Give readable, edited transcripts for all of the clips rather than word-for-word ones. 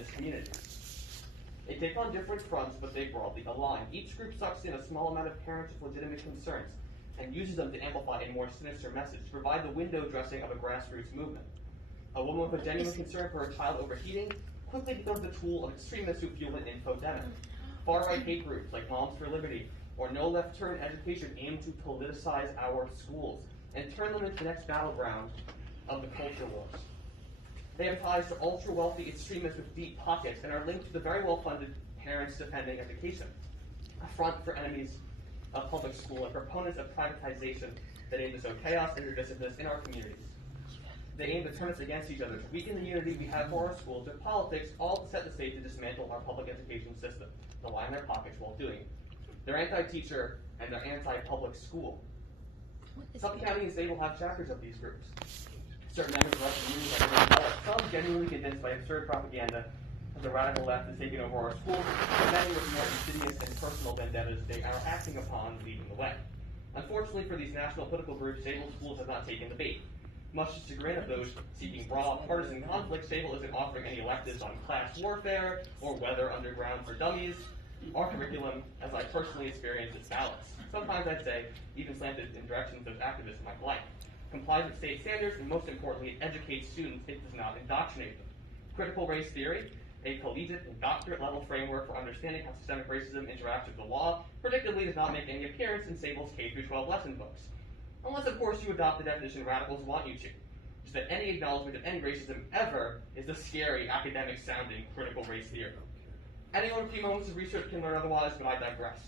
this community. They take on different fronts, but they broadly align. Each group sucks in a small amount of parents with legitimate concerns and uses them to amplify a more sinister message, to provide the window dressing of a grassroots movement. A woman with a genuine concern for her child overheating quickly becomes the tool of extremists who fuel an infodemic. Far-right hate groups like Moms for Liberty or No Left Turn Education aim to politicize our schools and turn them into the next battleground of the culture wars. They have ties to ultra-wealthy extremists with deep pockets and are linked to the very well-funded Parents Defending Education, a front for enemies of public school and proponents of privatization that aim to sow chaos and divisiveness in our communities. They aim to turn us against each other, to weaken the unity we have for our schools with politics, all to set the stage to dismantle our public education system, to line their pockets while doing it. They're anti-teacher and they're anti-public school. Suffolk County and Sayville have chapters of these groups. Certain members of our community are very involved, some genuinely convinced by absurd propaganda that the radical left is taking over our schools, but many with more insidious and personal vendettas they are acting upon leading the way. Unfortunately for these national political groups, Sayville schools have not taken the bait. Much to the chagrin of those seeking broad partisan conflict, Sayville isn't offering any electives on class warfare or weather underground for dummies. Our curriculum, as I personally experienced, is balanced. Sometimes I'd say even slanted in directions of activists might like. Complies with state standards, and most importantly, it educates students, it does not indoctrinate them. Critical race theory, a collegiate and doctorate level framework for understanding how systemic racism interacts with the law, predictably does not make any appearance in Sayville's K-12 lesson books. Unless, of course, you adopt the definition radicals want you to, which is that any acknowledgement of any racism ever is the scary, academic-sounding critical race theory. Anyone with a few moments of research can learn otherwise, but I digress.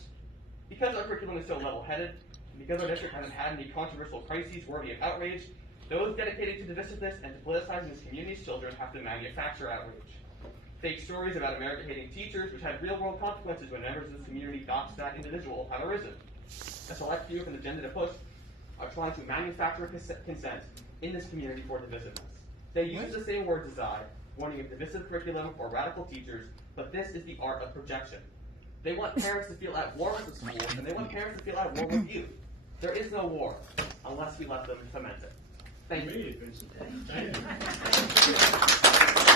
Because our curriculum is so level-headed, and because our district hasn't had any controversial crises worthy of outrage, those dedicated to divisiveness and to politicizing this community's children have to manufacture outrage. Fake stories about America-hating teachers, which had real-world consequences when members of this community doxed that individual, have arisen. A select few from the agenda to push are trying to manufacture consent in this community for divisiveness. They use the same words as I, warning of divisive curriculum or radical teachers, but this is the art of projection. They want parents to feel at war with the schools, and they want parents to feel at war with you. There is no war unless we let them foment it. Thank you.